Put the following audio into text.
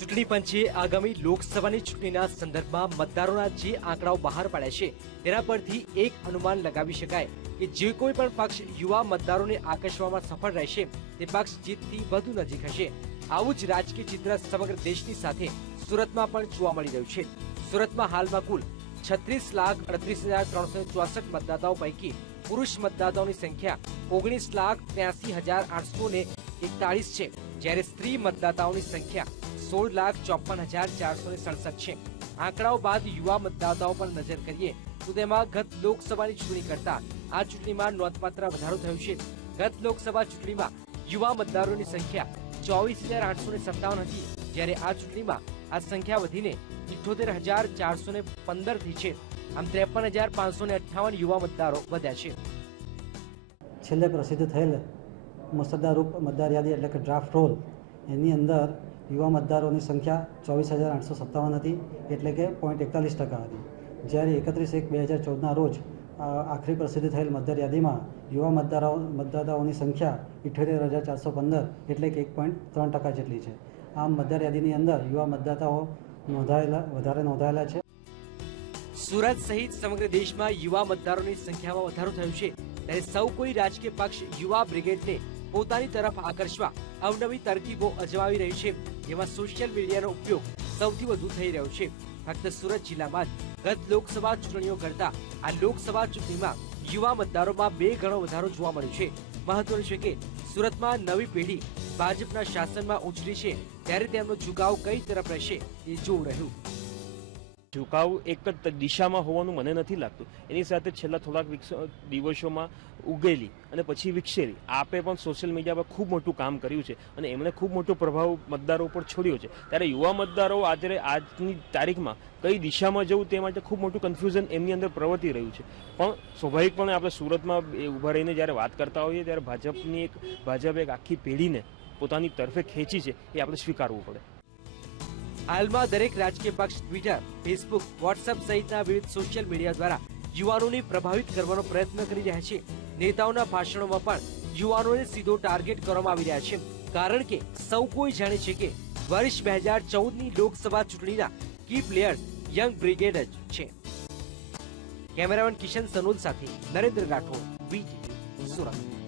ચૂંટણી પંચે આગામી લોકસભાની ચૂંટણીના સંદર્ભમાં મતદારોના જે આંકડાઓ બહાર પાડ્યા છે, તેના પરથી એક અનુમાન લગાવી શકાય કે જે કોઈ પણ પક્ષ યુવા મતદારોને આકર્ષવામાં સફળ રહેશે, તે પક્ષ જીતથી વધુ નજીક હશે. આવું જ રાજકીય ચિત્ર સમગ્ર દેશની સાથે સુરતમાં પણ જોવા મળી રહ્યું છે. સુરતમાં હાલમાં કુલ છત્રીસ લાખ અડત્રીસ હજાર ત્રણસો ચોસઠ મતદાતાઓ પૈકી પુરુષ મતદાતાઓની સંખ્યા ઓગણીસ લાખ ત્યાસી હજાર આઠસો ને એકતાળીસ છે, જ્યારે સ્ત્રી મતદાતાઓની સંખ્યા સોળ લાખ ચોપન હજાર ચારસો ને સડસઠ છે. આંકડાઓ બાદ યુવા મતદાતાઓ પર નજર કરીએ તો તેમાં ગત લોકસભાની ચૂંટણી કરતા આ ચૂંટણીમાં નોંધપાત્ર વધારો થયો છે. ગત લોકસભા ચૂંટણીમાં યુવા મતદારોની સંખ્યા ચોવીસ હજાર આઠસો ને સત્તાવન હતી. જ્યારે આ ચૂંટણીમાં આ સંખ્યા વધીને ઇઠોતેર હજાર ચારસો ને પંદરથી છે. આમ ત્રેપન હજાર પાંચસો ને અઠ્ઠાવન યુવા મતદારો વધ્યા છે. છેલ્લે પ્રસિદ્ધ થયેલ મુસદ્દારૂપ મતદાર યાદી એટલે કે ડ્રાફ્ટ રોલ એની અંદર યુવા મતદારોની સંખ્યા ચોવીસ હજાર આઠસો સત્તાવન હતી, એટલે કે પોઈન્ટ એકતાલીસ ટકા હતી. જ્યારે એકત્રીસ એક બે હજાર ચૌદના રોજ આખરી પ્રસિદ્ધ થયેલ મતદાર યાદીમાં યુવા મતદારો, મતદાતાઓની સંખ્યા ઇઠ્યોતેર હજાર ચારસો પંદર, એટલે કે એક પોઈન્ટ ત્રણ ટકા જેટલી છે. આમ મતદાર યાદીની અંદર યુવા મતદાતાઓ નોંધાયેલા, વધારે નોંધાયેલા છે. સુરત સહિત સમગ્ર દેશમાં યુવા મતદારોની સંખ્યામાં વધારો થયો છે. ત્યારે સૌ કોઈ રાજકીય પક્ષ યુવા બ્રિગેડને પોતાની તરફ આકર્ષવા અવનવી તરકીબો અજમાવી રહી છે, જેમાં સોશિયલ મીડિયાનો ઉપયોગ સૌથી વધુ થઈ રહ્યો છે. ફક્ત સુરત જિલ્લામાં જ ગત લોકસભા ચૂંટણીઓ કરતા આ લોકસભા ચૂંટણીમાં યુવા મતદારોમાં બે ગણો વધારો જોવા મળ્યો છે. મહત્વનું છે કે સુરતમાં નવી પેઢી ભાજપના શાસનમાં ઉછળી છે, ત્યારે તેમનો ઝુકાવ કઈ તરફ રહેશે તે જોવું રહ્યું. ઝુકાવ એક જ દિશામાં હોવાનું મને નથી લાગતું. એની સાથે છેલ્લા થોડાક દિવસોમાં ઉગેલી અને પછી વિકસેલી. આપે પણ સોશિયલ મીડિયા પર ખૂબ મોટું કામ કર્યું છે અને એમણે ખૂબ મોટો પ્રભાવ મતદારો ઉપર છોડ્યો છે. ત્યારે યુવા મતદારો આજે આજની તારીખમાં કઈ દિશામાં જવું તે માટે ખૂબ મોટું કન્ફ્યુઝન એમની અંદર પ્રવર્તી રહ્યું છે. પણ સ્વાભાવિકપણે આપણે સુરતમાં ઊભા રહીને જ્યારે વાત કરતા હોઈએ ત્યારે ભાજપની એક ભાજપ એક આખી પેઢીને પોતાની તરફે ખેંચી છે એ આપણે સ્વીકારવું પડે. હાલમાં દરેક રાજકીય પક્ષ ટ્વિટર ફેસબુક વોટ્સએપ સહિતના વિવિધ સોશિયલ મીડિયા દ્વારા યુવાનોને પ્રભાવિત કરવાનો પ્રયત્ન કરી રહ્યા છે. નેતાઓના ભાષણોમાં પણ યુવાનોને સીધો ટાર્ગેટ કરવામાં આવી રહ્યા છે. કારણ કે સૌ કોઈ જાણે છે કે વર્ષ બે હજાર ચૌદની લોકસભા ચૂંટણીના કી પ્લેયર્સ યંગ બ્રિગેડ જ છે. કેમેરામેન કિશન સનોલ સાથે નરેન્દ્ર રાઠોડ વીટીવી સુરત.